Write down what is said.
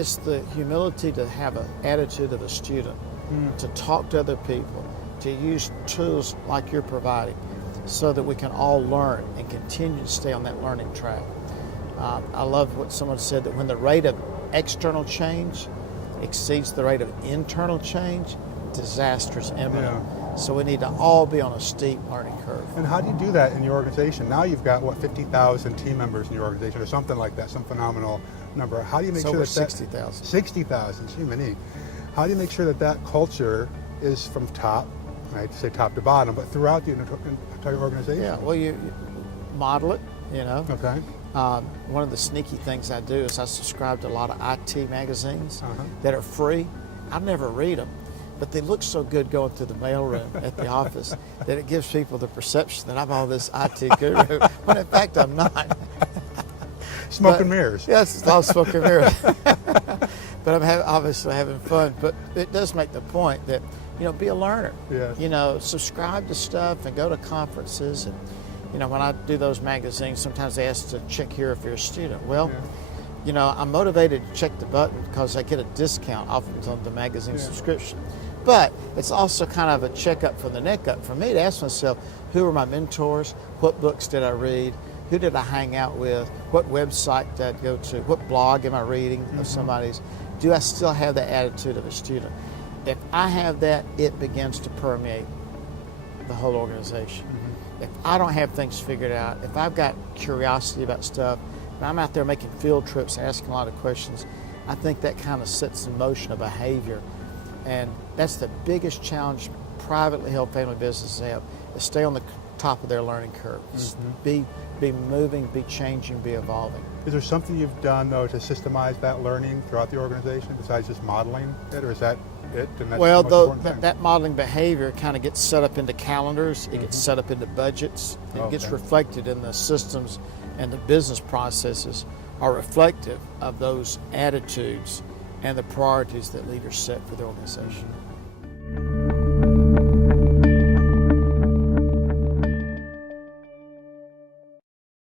It's the humility to have an attitude of a student, to talk to other people, to use tools like you're providing so that we can all learn and continue to stay on that learning track. I love what someone said, that when the rate of external change exceeds the rate of internal change, disaster is imminent. Yeah. So we need to all be on a steep learning curve. And how do you do that in your organization? Now you've got, what, 50,000 team members in your organization or something like that, some phenomenal number. How do you make sure that 60,000. 60,000, gee, many. How do you make sure that that culture is from top, right, say top to bottom, but throughout the entire organization? Yeah, well, you model it, you know. Okay. One of the sneaky things I do is I subscribe to a lot of IT magazines that are free. I never read them, but they look so good going through the mailroom at the office that it gives people the perception that I'm all this IT guru, when in fact I'm not. Smoke and mirrors. Yes, it's all smoke and mirrors. But I'm obviously having fun. But it does make the point that, you know, be a learner. Yes. You know, subscribe to stuff and go to conferences. And, you know, when I do those magazines, sometimes they ask to check here if you're a student. Well, you know, I'm motivated to check the button because I get a discount off of the magazine subscription. But it's also kind of a checkup from the neck up for me to ask myself, who are my mentors? What books did I read? Who did I hang out with? What website did I go to? What blog am I reading of somebody's? Do I still have the attitude of a student? If I have that, it begins to permeate the whole organization. If I don't have things figured out, if I've got curiosity about stuff, if I'm out there making field trips, asking a lot of questions, I think that kind of sets in motion a behavior. And that's the biggest challenge privately held family businesses have, is stay on the top of their learning curve. Be moving, be changing, be evolving. Is there something you've done, though, to systemize that learning throughout the organization besides just modeling it, or is that it? And that's well, though that modeling behavior kind of gets set up into calendars, it gets set up into budgets, it gets reflected in the systems, and the business processes are reflective of those attitudes and the priorities that leaders set for the organization.